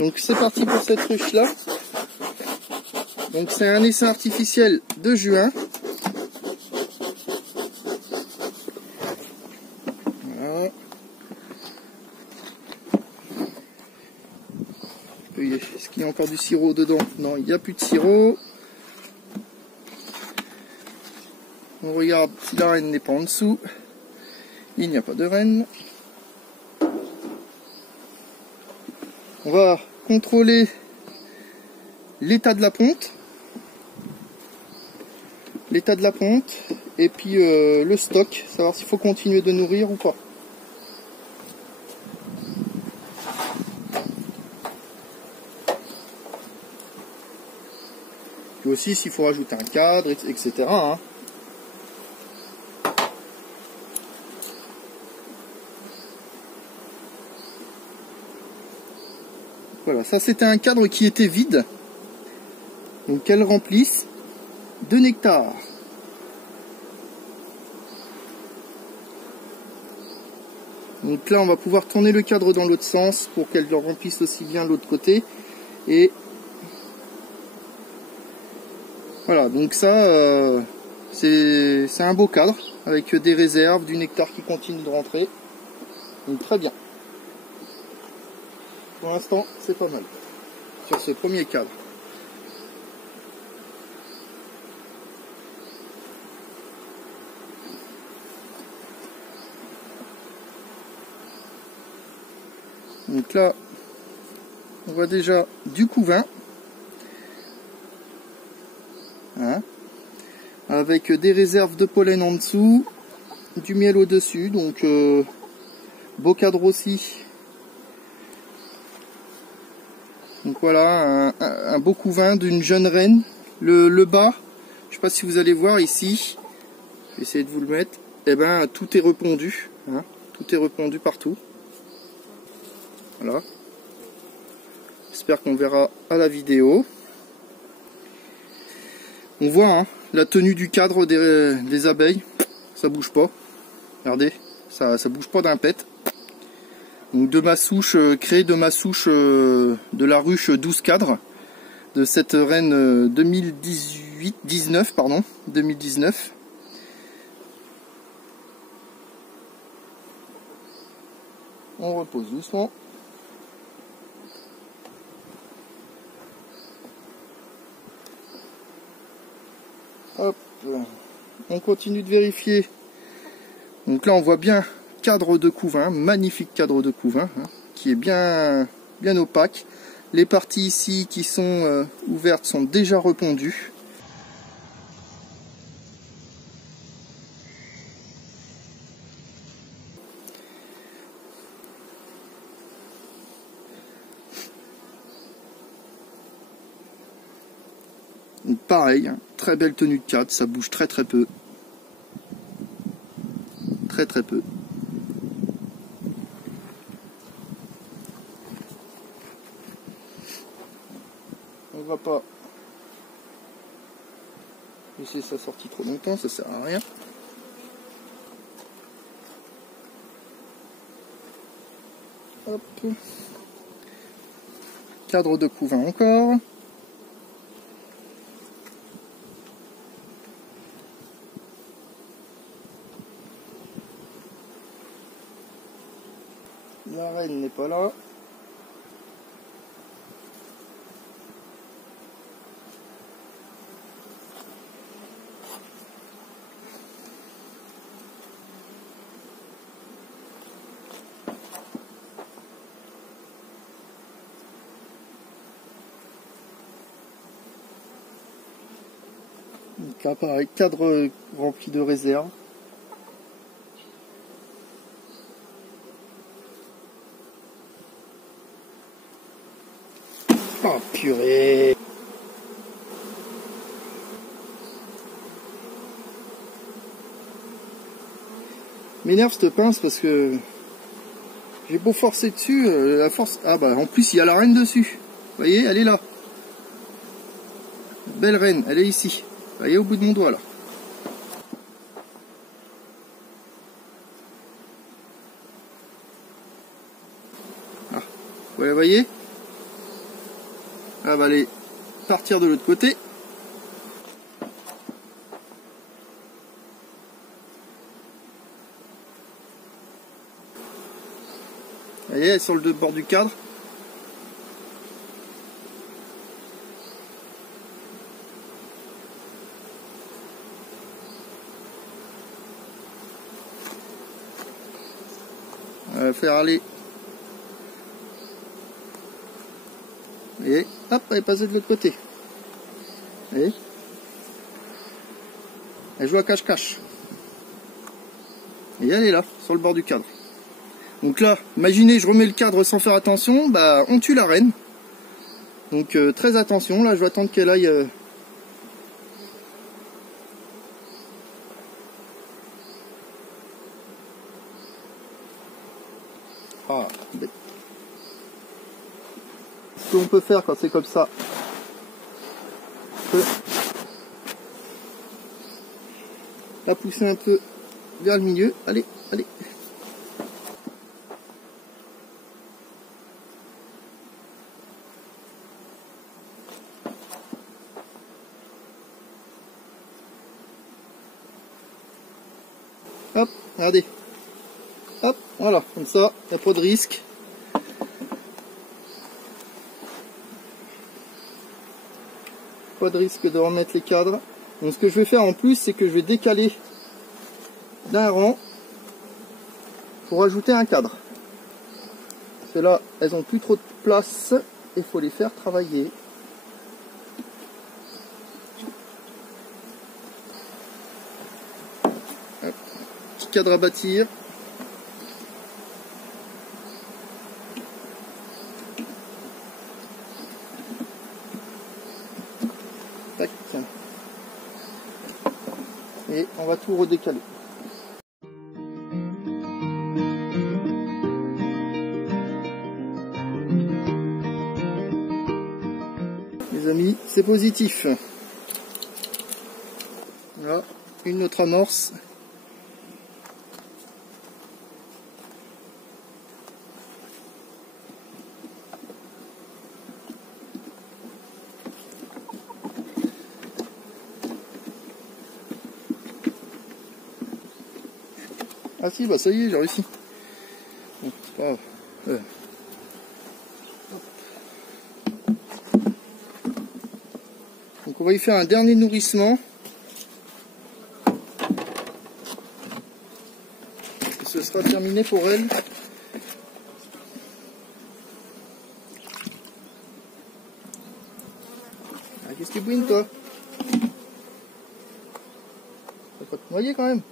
Donc c'est parti pour cette ruche là. Donc c'est un essaim artificiel de juin. Voilà. Est-ce qu'il y a encore du sirop dedans? Non, il n'y a plus de sirop. On regarde si la reine n'est pas en dessous. Il n'y a pas de reine. On va contrôler l'état de la ponte. L'état de la ponte. Et puis le stock. Savoir s'il faut continuer de nourrir ou pas. Puis aussi s'il faut rajouter un cadre, etc. Hein. Voilà, ça c'était un cadre qui était vide. Donc qu'elle remplisse de nectar. Donc là on va pouvoir tourner le cadre dans l'autre sens pour qu'elle remplisse aussi bien l'autre côté. Et voilà, donc ça c'est un beau cadre avec des réserves, du nectar qui continue de rentrer. Donc très bien. Pour l'instant, c'est pas mal sur ce premier cadre. Donc là, on voit déjà du couvain, hein, avec des réserves de pollen en dessous, du miel au-dessus, donc beau cadre aussi. Donc voilà, un beau couvain d'une jeune reine. Le bas, je ne sais pas si vous allez voir ici, je vais essayer de vous le mettre, et ben tout est repondu, hein, tout est repondu partout. Voilà. J'espère qu'on verra à la vidéo. On voit hein, la tenue du cadre des abeilles, ça bouge pas. Regardez, ça bouge pas d'un pet. Donc de ma souche, créée de ma souche de la ruche 12 cadres, de cette reine 2019, pardon, 2019. On repose doucement. Hop, on continue de vérifier. Donc là on voit bien cadre de couvain, magnifique cadre de couvain, hein, qui est bien opaque. Les parties ici qui sont ouvertes sont déjà repondues. Donc pareil, hein, très belle tenue de cadre, ça bouge très peu. Très peu. On va pas laisser ça sortir trop longtemps, ça sert à rien. Hop. Cadre de couvain encore. La reine n'est pas là. Donc là, pareil, cadre rempli de réserves. Oh purée! M'énerve cette pince parce que j'ai beau forcer dessus, la force... Ah bah en plus il y a la reine dessus. Vous voyez, elle est là. Belle reine, elle est ici. Vous voyez au bout de mon doigt là. Ah, vous la voyez? Ça va aller partir de l'autre côté. Vous voyez, elle est sur le bord du cadre. On va faire aller. Vous voyez, hop, elle est passée de l'autre côté. Vous voyez, elle joue à cache-cache. Et elle est là, sur le bord du cadre. Donc là, imaginez, je remets le cadre sans faire attention, bah on tue la reine. Donc très attention, là je vais attendre qu'elle aille... Ah, bête. Ce qu'on peut faire quand c'est comme ça, on peut la pousser un peu vers le milieu. Allez, allez. Hop, regardez. Hop, voilà, comme ça, il n'y a pas de risque. Pas de risque de remettre les cadres. Donc ce que je vais faire en plus, c'est que je vais décaler d'un rang pour ajouter un cadre. Parce que là, elles ont plus trop de place et il faut les faire travailler. Hop, petit cadre à bâtir. Tac. Et on va tout redécaler. Les amis, c'est positif. Voilà, une autre amorce. Ah si, bah ça y est, j'ai réussi. Bon, c'est pas grave. Donc on va y faire un dernier nourrissement. Et ce sera terminé pour elle. Ah, qu'est-ce que tu bouines toi? Tu vas pas te noyer quand même.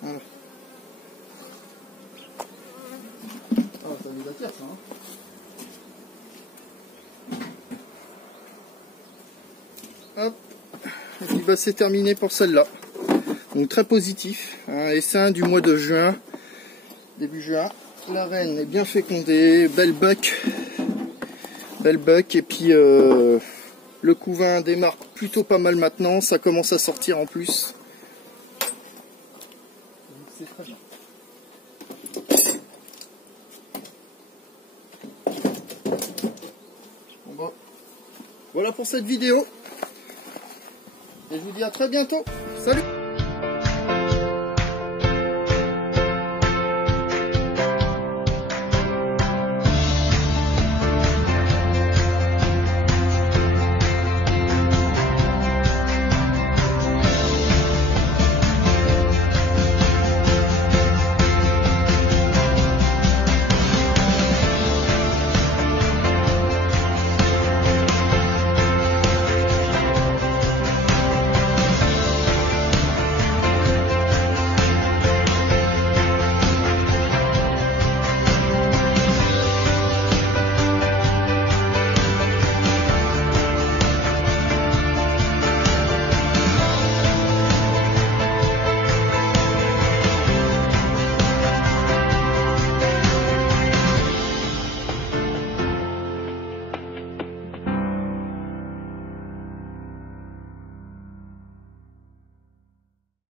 Voilà. Ah, ça nous attire ça, hein. Hop. Et puis bah, c'est terminé pour celle-là. Donc très positif. Un essaim du mois de juin, début juin. La reine est bien fécondée, belle buck. Belle buck. Et puis le couvain démarre plutôt pas mal maintenant. Ça commence à sortir en plus. C'est très bien. Bon, bah, voilà pour cette vidéo. Et je vous dis à très bientôt. Salut!